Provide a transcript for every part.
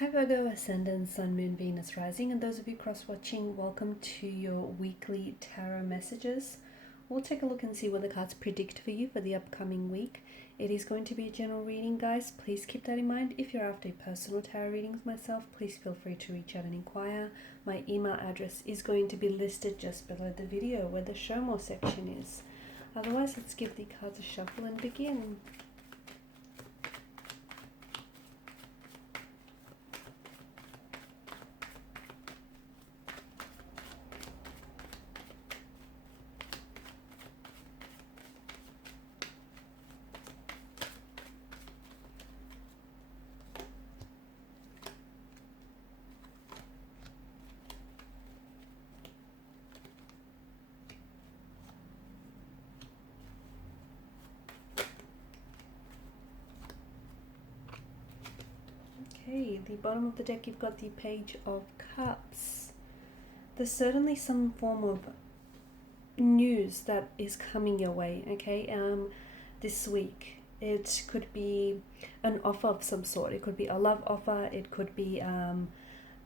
Hi Virgo, Ascendant, Sun, Moon, Venus, Rising, and those of you cross-watching, welcome to your weekly tarot messages. We'll take a look and see what the cards predict for you for the upcoming week. It is going to be a general reading, guys. Please keep that in mind. If you're after personal tarot readings myself, please feel free to reach out and inquire. My email address is going to be listed just below the video where the show more section is. Otherwise, let's give the cards a shuffle and begin. Okay, the bottom of the deck, you've got the Page of Cups. There's certainly some form of news that is coming your way, okay, this week. It could be an offer of some sort. It could be a love offer. It could be a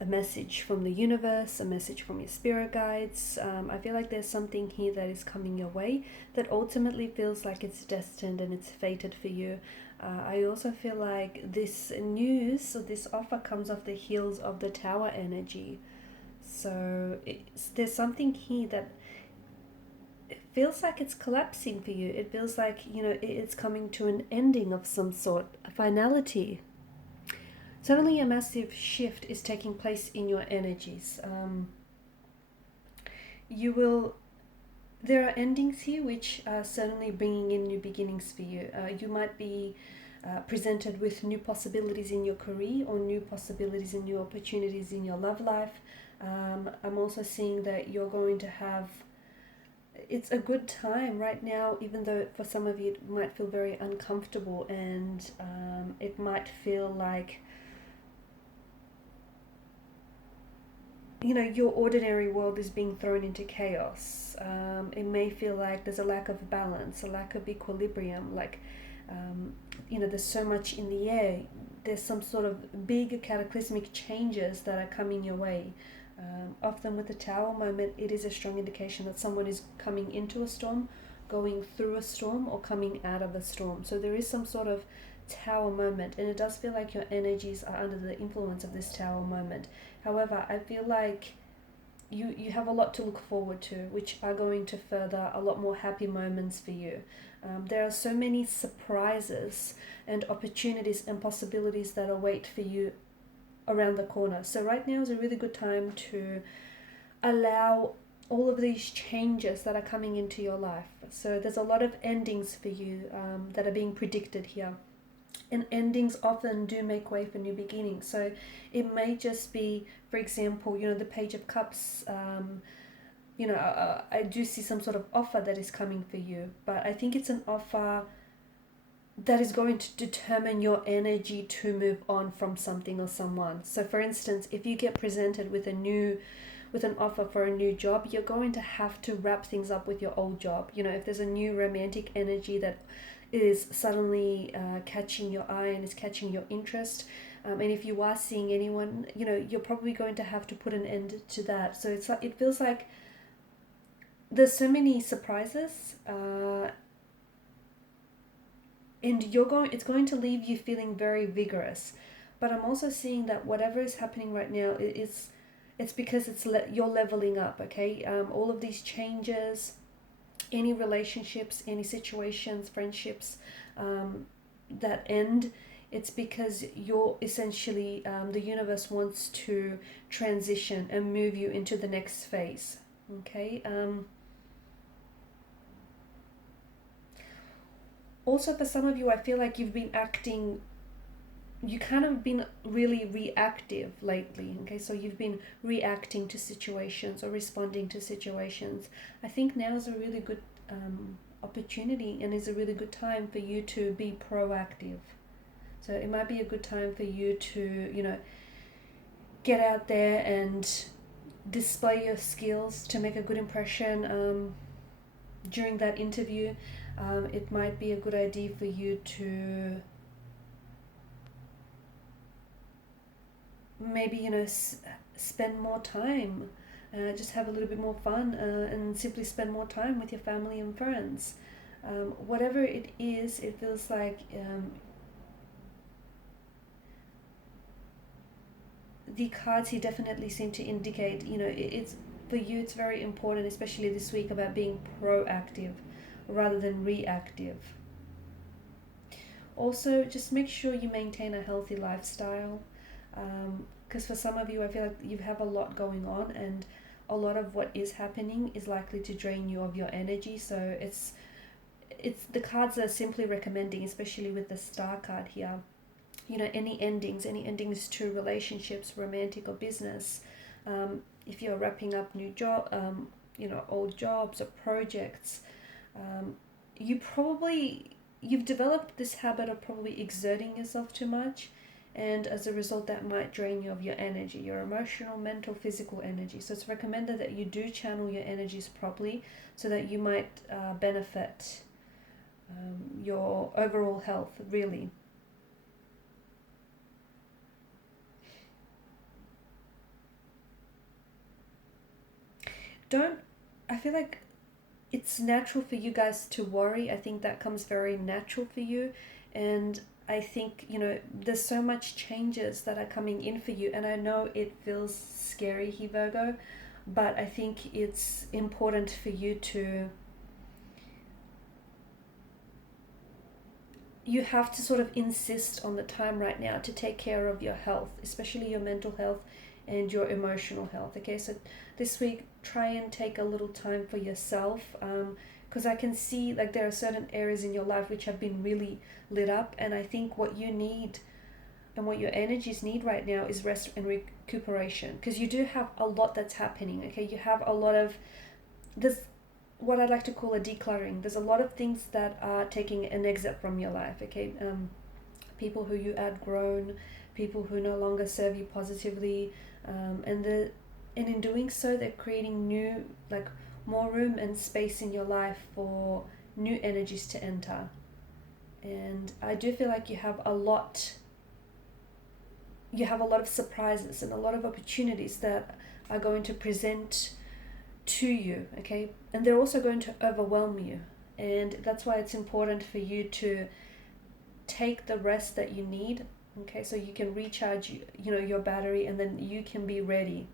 message from the universe, a message from your spirit guides. I feel like there's something here that is coming your way that ultimately feels like it's destined and it's fated for you. I also feel like this news or this offer comes off the heels of the Tower energy. So there's something here that it feels like it's collapsing for you. It feels like, you know, it's coming to an ending of some sort, a finality. Suddenly a massive shift is taking place in your energies. There are endings here which are certainly bringing in new beginnings for you. You might be presented with new possibilities in your career or new possibilities and new opportunities in your love life. I'm also seeing that you're going to have, it's a good time right now, even though for some of you it might feel very uncomfortable and it might feel like, you know, your ordinary world is being thrown into chaos. It may feel like there's a lack of balance, a lack of equilibrium, like, you know, there's so much in the air. There's some sort of big cataclysmic changes that are coming your way. Often with the Tower moment, it is a strong indication that someone is coming into a storm, going through a storm, or coming out of a storm. So there is some sort of Tower moment, and it does feel like your energies are under the influence of this Tower moment. However, I feel like you have a lot to look forward to, which are going to further a lot more happy moments for you. There are so many surprises and opportunities and possibilities that await for you around the corner. So right now is a really good time to allow all of these changes that are coming into your life. So there's a lot of endings for you that are being predicted here. And endings often do make way for new beginnings. So it may just be, for example, you know, the Page of Cups, you know, I do see some sort of offer that is coming for you, but I think it's an offer that is going to determine your energy to move on from something or someone. So for instance, if you get presented with an offer for a new job, you're going to have to wrap things up with your old job. You know, if there's a new romantic energy that is suddenly catching your eye and is catching your interest, and if you are seeing anyone, you know, you're probably going to have to put an end to that. So it feels like there's so many surprises, and it's going to leave you feeling very vigorous. But I'm also seeing that whatever is happening right now, it's because you're leveling up. Okay, all of these changes, any relationships, any situations, friendships that end, it's because you're essentially, the universe wants to transition and move you into the next phase. Okay. Also, for some of you, I feel like you kind of been really reactive lately. Okay, so you've been reacting to situations or responding to situations. I think now is a really good opportunity and is a really good time for you to be proactive. So it might be a good time for you to, you know, get out there and display your skills to make a good impression during that interview. It might be a good idea for you to maybe, you know, spend more time, just have a little bit more fun, and simply spend more time with your family and friends. Whatever it is, it feels like the cards here definitely seem to indicate, you know, it's for you, it's very important, especially this week, about being proactive rather than reactive. Also, just make sure you maintain a healthy lifestyle, because for some of you, I feel like you have a lot going on, and a lot of what is happening is likely to drain you of your energy. So it's the cards are simply recommending, especially with the star card here, you know, any endings to relationships, romantic or business. If you're wrapping up new job, you know, old jobs or projects, um, you've developed this habit of probably exerting yourself too much, and as a result, that might drain you of your energy, your emotional, mental, physical energy. So it's recommended that you do channel your energies properly, so that you might benefit your overall health, really. Don't I feel like it's natural for you guys to worry. I think that comes very natural for you. And I think, you know, there's so much changes that are coming in for you. And I know it feels scary here, Virgo, but I think it's important for you to, you have to sort of insist on the time right now to take care of your health, especially your mental health and your emotional health. Okay, so this week, try and take a little time for yourself, because I can see like there are certain areas in your life which have been really lit up, and I think what you need and what your energies need right now is rest and recuperation, because you do have a lot that's happening. Okay, you have a lot of this, what I'd like to call a decluttering. There's a lot of things that are taking an exit from your life. Okay, people who you outgrown, people who no longer serve you positively, and in doing so, they're creating new, like, more room and space in your life for new energies to enter. And I do feel like you have a lot of surprises and a lot of opportunities that are going to present to you, okay? And they're also going to overwhelm you. And that's why it's important for you to take the rest that you need, okay? So you can recharge, you know, your battery, and then you can be ready.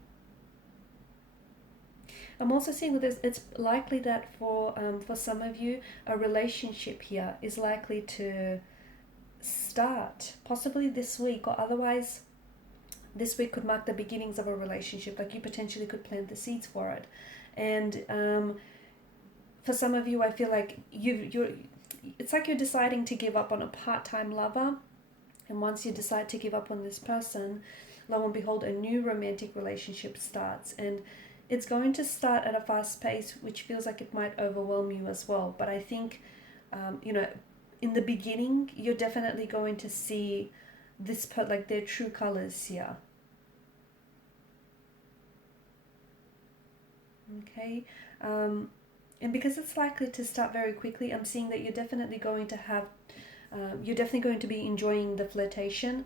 I'm also seeing that it's likely that for some of you, a relationship here is likely to start possibly this week, or otherwise this week could mark the beginnings of a relationship. Like, you potentially could plant the seeds for it. And for some of you, I feel like it's like you're deciding to give up on a part-time lover, and once you decide to give up on this person, lo and behold, a new romantic relationship starts. And it's going to start at a fast pace, which feels like it might overwhelm you as well. But I think, you know, in the beginning, you're definitely going to see like their true colors here. Okay. And because it's likely to start very quickly, I'm seeing that you're definitely going to have, you're definitely going to be enjoying the flirtation.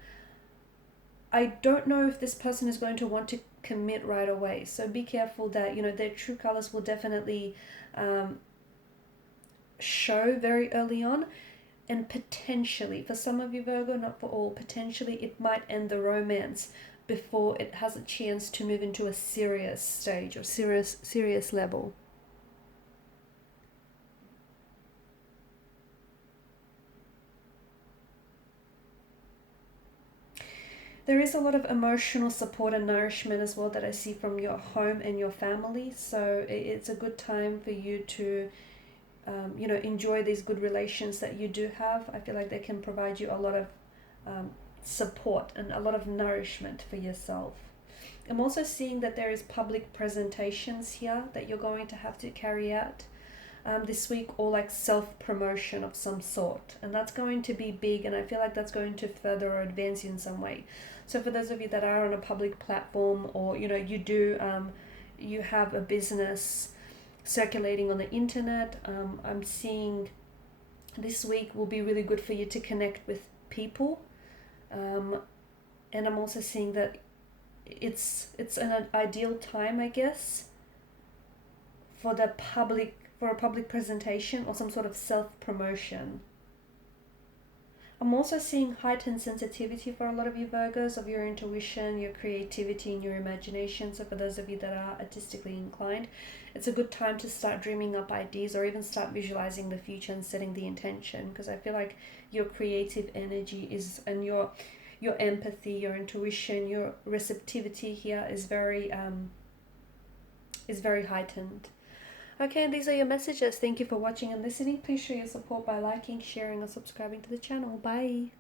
I don't know if this person is going to want to commit right away. So be careful that, you know, their true colors will definitely show very early on. And potentially, for some of you, Virgo, not for all, potentially it might end the romance before it has a chance to move into a serious stage, or serious level. There is a lot of emotional support and nourishment as well that I see from your home and your family. So it's a good time for you to, you know, enjoy these good relations that you do have. I feel like they can provide you a lot of support and a lot of nourishment for yourself. I'm also seeing that there is public presentations here that you're going to have to carry out this week, or like self-promotion of some sort. And that's going to be big, and I feel like that's going to further or advance you in some way. So for those of you that are on a public platform, or, you know, you have a business circulating on the internet, I'm seeing this week will be really good for you to connect with people. And I'm also seeing that, you know, there's a lot of opportunities that are going to present themselves to you. So be careful that, you know, there's a lot of opportunities that are going to present themselves to you. And I'm also seeing that this week will be really good for you to connect with people. And I'm also seeing that, you know, there's a lot of opportunities that are going to present themselves to you. So be careful that, you know, there's a lot of opportunities that are going to present themselves to you. And I'm also seeing that, it's an ideal time, I guess, for the public, for a public presentation or some sort of self-promotion. I'm also seeing heightened sensitivity for a lot of you Virgos, of your intuition, your creativity, and your imagination. So for those of you that are artistically inclined, it's a good time to start dreaming up ideas or even start visualizing the future and setting the intention, because I feel like your creative energy is, and your empathy, your intuition, your receptivity here is very heightened. Okay, and these are your messages. Thank you for watching and listening. Please show your support by liking, sharing, or subscribing to the channel. Bye.